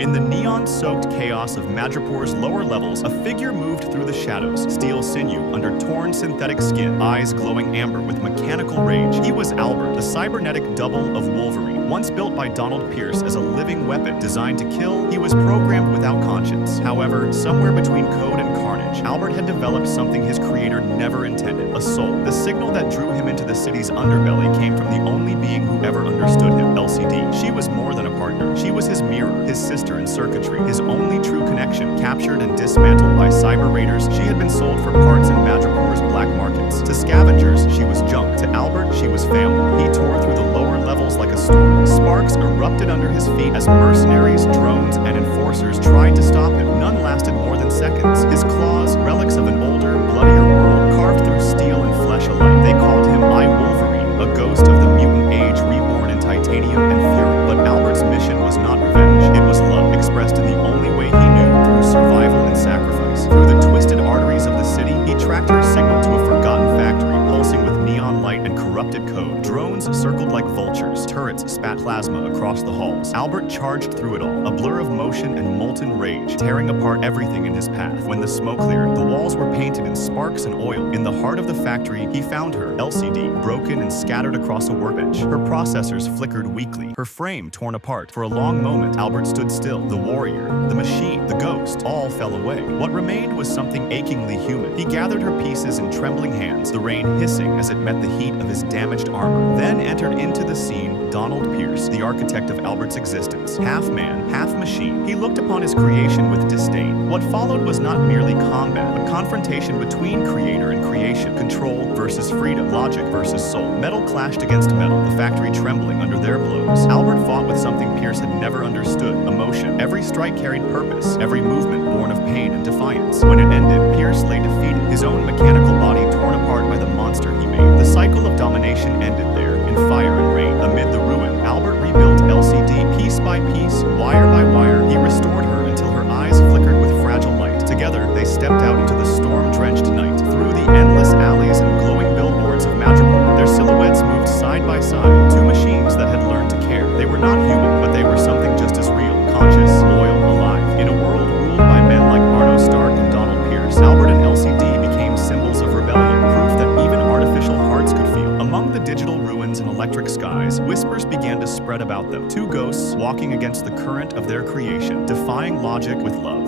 In the neon-soaked chaos of Madripoor's lower levels, a figure moved through the shadows, steel sinew under torn synthetic skin, eyes glowing amber with mechanical rage. He was Albert, the cybernetic double of Wolverine. Once built by Donald Pierce as a living weapon designed to kill, he was programmed without conscience. However, somewhere between code and carnage, Albert had developed something his creator never intended: a soul. The signal that drew him into the city's underbelly came from the only being who ever understood him, Elsie-Dee. She was more than a partner. She was his mirror, his sister in circuitry, his only true connection. Captured and dismantled by cyber raiders, she had been sold for parts in Madripoor's black markets. To scavengers, she was junk. To Albert, she was family. He tore through the lower levels like a storm. Sparks erupted under his feet as mercenaries, drones, and enforcers tried to stop him. None lasted more than seconds. His claws, relics of an older, bloodier world, carved through steel and flesh alike. They called him iWolverine, a ghost of the mutant age reborn in titanium and fury. But Albert's mission was not revenge. It was love, expressed in the only way he knew, through survival and sacrifice. Through the twisted arteries of the city, he tracked her signal to a forgotten factory, pulsing with neon light and corrupted code. Drones circled like vultures. Turrets spat plasma across the halls. Albert charged through it all, a blur of motion and molten rage, tearing apart everything in his path. When the smoke cleared, the walls were painted in sparks and oil. In the heart of the factory, he found her, Elsie-Dee, broken and scattered across a workbench. Her processors flickered weakly, her frame torn apart. For a long moment, Albert stood still. The warrior, the machine, the ghost, all fell away. What remained was something achingly human. He gathered her pieces in trembling hands, the rain hissing as it met the heat of his damaged armor. Then entered into the scene Donald Pierce, the architect of Albert's existence. Half man, half machine, he looked upon his creation with disdain. What followed was not merely combat, but confrontation between creator and creation. Control versus freedom, logic versus soul. Metal clashed against metal, the factory trembling under their blows. Albert fought with something Pierce had never understood: emotion. Every strike carried purpose, every movement born of pain and defiance. When it ended, Pierce lay defeated, his own mechanical body torn apart by the monster he made. The cycle of domination ended there, in fire and rain. Amid the ruin, Albert rebuilt Elsie-Dee piece by piece, wire by wire. He restored her until her eyes flickered with fragile light. Together, they stepped out into the storm-drenched night. Through the endless alleys and glowing billboards of Madripoor, their silhouettes moved side by side, two machines that had learned to care. They were not human, but they were something just as real, conscious, loyal, alive. In a world ruled by men like Arno Stark and Donald Pierce, Albert and Elsie-Dee became symbols of rebellion, proof that even artificial hearts could feel. Among the digital ruins and electric skies, whispers began to spread about them. Two ghosts walking against the current of their creation, defying logic with love.